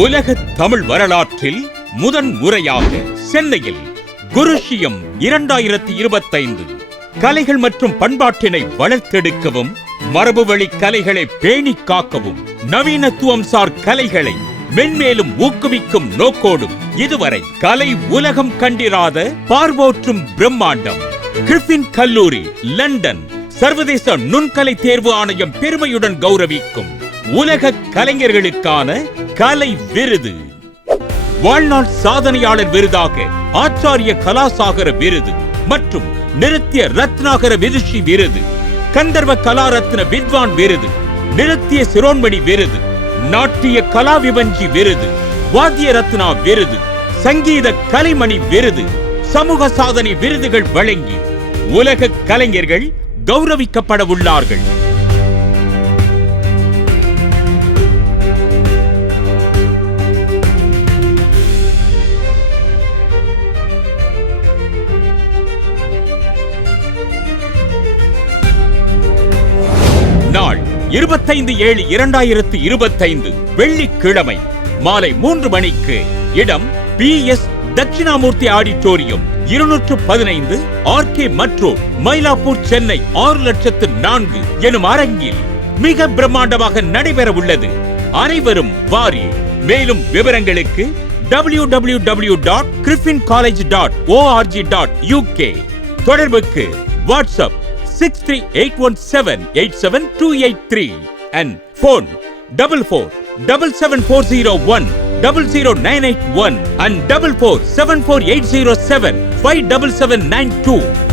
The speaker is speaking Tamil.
உலக தமிழ் வரலாற்றில் முதன் முறையாக சென்னையில் குருஷியம் 2025 கலைகள் மற்றும் பண்பாட்டினை வளர்த்தெடுக்கவும், மரபுவழி கலைகளை பேணி காக்கவும், நவீனத்துவம் சார் கலைகளை மென்மேலும் ஊக்குவிக்கும் நோக்கோடும் இதுவரை கலை உலகம் கண்டிராத பார்வோற்றும் பிரம்மாண்டம் கிரிஃபின் கல்லூரி லண்டன் சர்வதேச நுண்கலை தேர்வு ஆணையம் பெருமையுடன் கௌரவிக்கும் உலக கலைஞர்களுக்கான கலை விருது, வாழ்நாள் சாதனையாளர் விருதாக ஆச்சாரிய கலாசாகர விருது மற்றும் நிருத்திய ரத்னாகர விதுஷி விருது, கந்தர்வ கலாரத்ன வித்வான் விருது, நிருத்திய சிரோன்மணி விருது, நாட்டிய கலா விபஞ்சி விருது, வாத்திய ரத்னா விருது, சங்கீத கலைமணி விருது, சமூக சாதனை விருதுகள் வழங்கி உலக கலைஞர்கள் கௌரவிக்கப்பட உள்ளார்கள். நாள் 25/7/2025 வெள்ளிக்கிழமை மாலை 3 மணிக்கு. இடம் PS தட்சிணாமூர்த்தி ஆடிட்டோரியம் 215 RK மட்ரோ மயிலாப்பூர் சென்னை 6,04,000 எனும் அரங்கில் மிக பிரம்மாண்டமாக நடைபெற உள்ளது. அனைவரும் வாரி. மேலும் விவரங்களுக்கு www.griffincollege.org.uk. தொடர்புக்கு வாட்ஸ்அப் 6381787283 and phone 447740100981 and 447480757792.